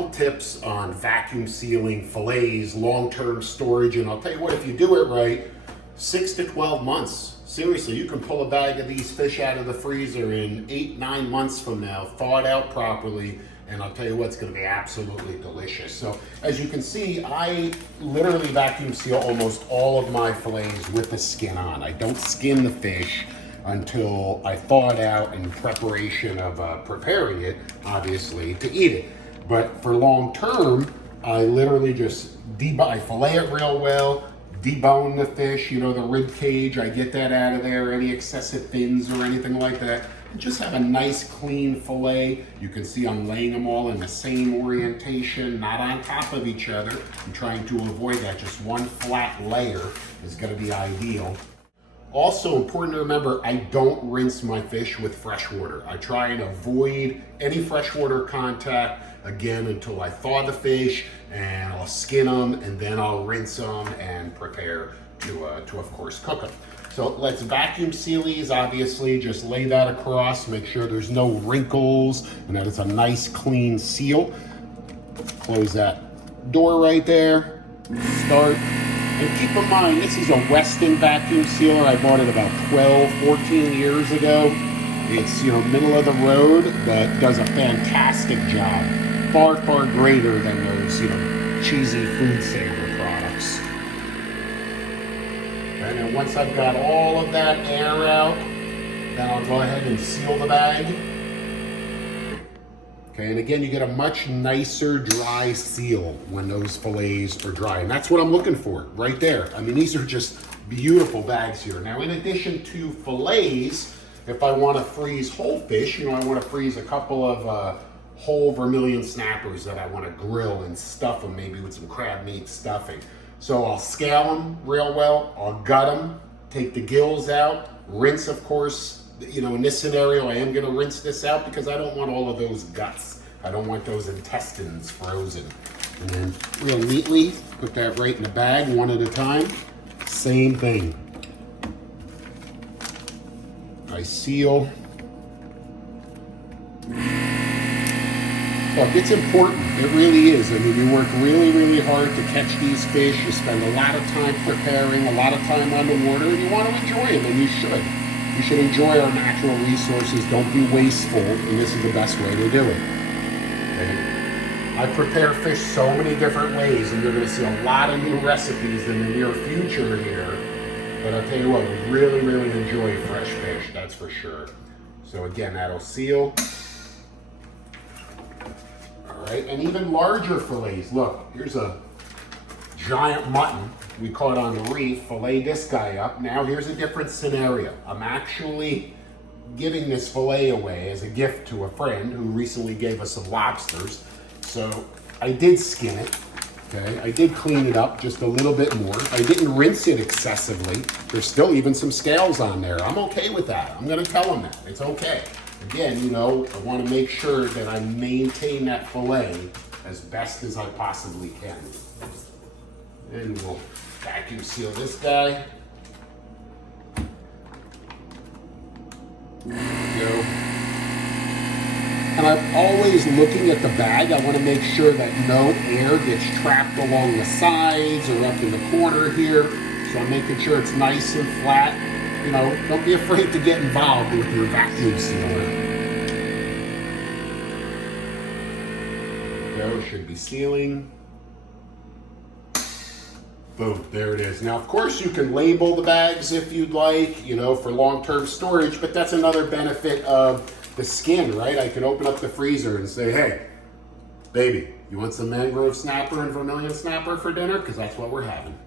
couple tips on vacuum sealing fillets, long-term storage, and I'll tell you what, if you do it right, 6 to 12 months. Seriously, you can pull a bag of these fish out of the freezer in 8-9 months from now, thaw it out properly, and I'll tell you what, it's gonna be absolutely delicious. So as you can see, I literally vacuum seal almost all of my fillets with the skin on. I don't skin the fish until I thaw it out in preparation of preparing it, obviously, to eat it. But for long term, I literally just I fillet it real well, debone the fish, you know, the rib cage, I get that out of there, any excessive fins or anything like that. And just have a nice clean fillet. You can see I'm laying them all in the same orientation, not on top of each other. I'm trying to avoid that. Just one flat layer is gonna be ideal. Also important to remember, I don't rinse my fish with fresh water. I try and avoid any freshwater contact, again, until I thaw the fish, and I'll skin them, and then I'll rinse them and prepare to of course, cook them. So let's vacuum seal these. Obviously, just lay that across, make sure there's no wrinkles, and that it's a nice clean seal. Close that door right there, start. And keep in mind, this is a Weston vacuum sealer. I bought it about 12, 14 years ago. It's, you know, middle of the road, but does a fantastic job. Far, far greater than those, you know, cheesy food saver products. And then once I've got all of that air out, then I'll go ahead and seal the bag. Okay, and again, you get a much nicer dry seal when those fillets are dry. And that's what I'm looking for, right there. I mean, these are just beautiful bags here. Now, in addition to fillets, if I want to freeze whole fish, you know, I want to freeze a couple of whole vermilion snappers that I want to grill and stuff them, maybe with some crab meat stuffing. So I'll scale them real well, I'll gut them, take the gills out, rinse, of course. You know, in this scenario, I am going to rinse this out because I don't want all of those guts. I don't want those intestines frozen. And then real neatly, put that right in the bag one at a time. Same thing. I seal. Look, it's important. It really is. I mean, you work really, really hard to catch these fish. You spend a lot of time preparing, a lot of time on the water, and you want to enjoy them, and you should. You should enjoy our natural resources. Don't be wasteful, and this is the best way to do it. Okay? I prepare fish so many different ways, and you're going to see a lot of new recipes in the near future here. But I'll tell you what, we really, really enjoy fresh fish, that's for sure. So again, that'll seal. All right, and even larger fillets. Look, here's a giant mutton. We caught on the reef, fillet this guy up. Now here's a different scenario. I'm actually giving this fillet away as a gift to a friend who recently gave us some lobsters. So I did skin it, okay? I did clean it up just a little bit more. I didn't rinse it excessively. There's still even some scales on there. I'm okay with that. I'm gonna tell them that, it's okay. Again, you know, I wanna make sure that I maintain that fillet as best as I possibly can. And we'll vacuum seal this guy. There we go. And I'm always looking at the bag. I want to make sure that no air gets trapped along the sides or up in the corner here. So I'm making sure it's nice and flat. You know, don't be afraid to get involved with your vacuum sealer. There we go, should be sealing. Boom, there it is. Now, of course, you can label the bags if you'd like, you know, for long-term storage, but that's another benefit of the skin, right? I could open up the freezer and say, hey, baby, you want some mangrove snapper and vermilion snapper for dinner? Because that's what we're having.